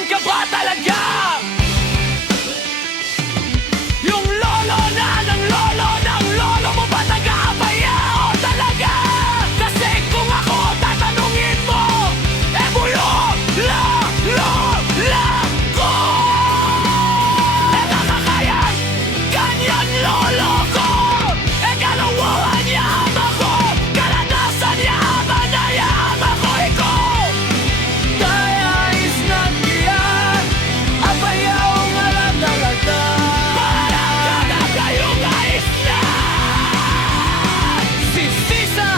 Nasaan ka ba talaga? Yung lolo na ng lolo mo ba taga-abaya o talaga? Kasi kung ako tatanungin mo, lola ko! E nakakayang ganyan lolo ko! E kalawahan yam ako, kalanasan yaman na yam ako ikaw! Kaya is nagkiyan, abayaw nga lang talaga. Parang kayo guys na sisisa,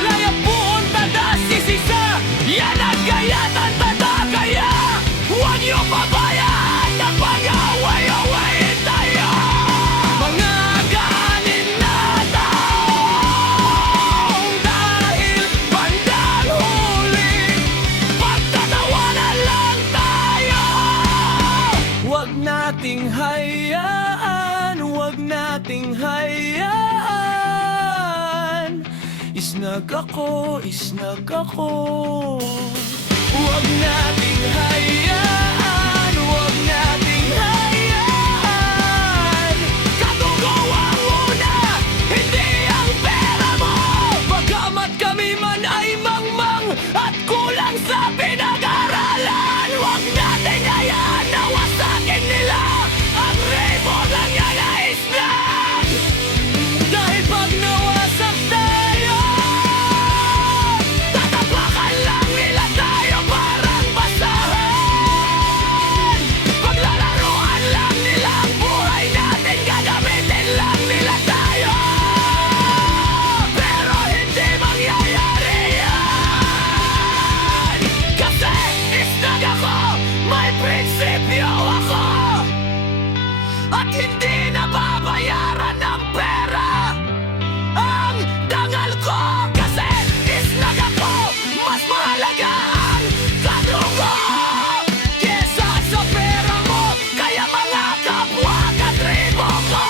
layap buon tada sisisa. Yan ang kayatan tada kaya huwag niyo pabayaan na pag-away-awayin tayo. Mga ganin na taong dahil bandang huli, pagtatawanan lang tayo. Huwag nating hayaan, huwag nating hayaan. Isnag ako. Huwag nating hayaan, huwag nating hayaan. Katugawan muna, hindi ang pera mo. Bagamat kami man ay mangmang at kulang sa pinag-aralan, huwag nating hayaan na wasakin nila ang rebo ng yan na islam. Dahil pag nawasak tayo, tatapakan lang nila tayo parang basahan. Paglalaruan lang nila ang buhay natin, gagamitin lang nila tayo. Pero hindi mangyayari yan. Kasi isnag ako, may prinsipyo ako. At hindi nababayaran ng pera ang dangal ko. Kasi isnag ako, mas mahalaga ang kadugo kesa sa pera mo. Kaya mga kapwa katribo ko,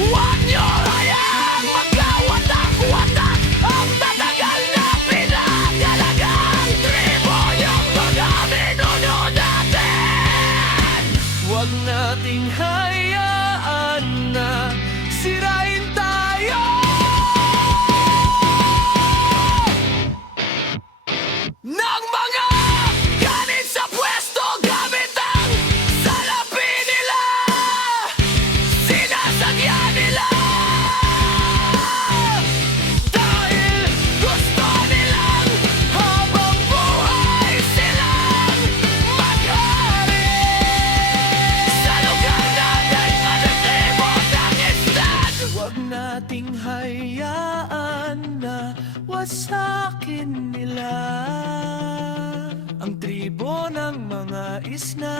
huwag niyo hayaang magkawatak-watak ang tatagal na pinagalagang tribo niyong mga minuno natin. Huwag nating hayaan na sirain tayo ng mga ganin sa pwesto gamit ang salapi nila. Sinasagya nila dahil gusto nilang habang buhay silang mag-ari sa lugar natin malibot ang islan. Huwag nating hayaan na wasakin nila ang tribo ng mga isla.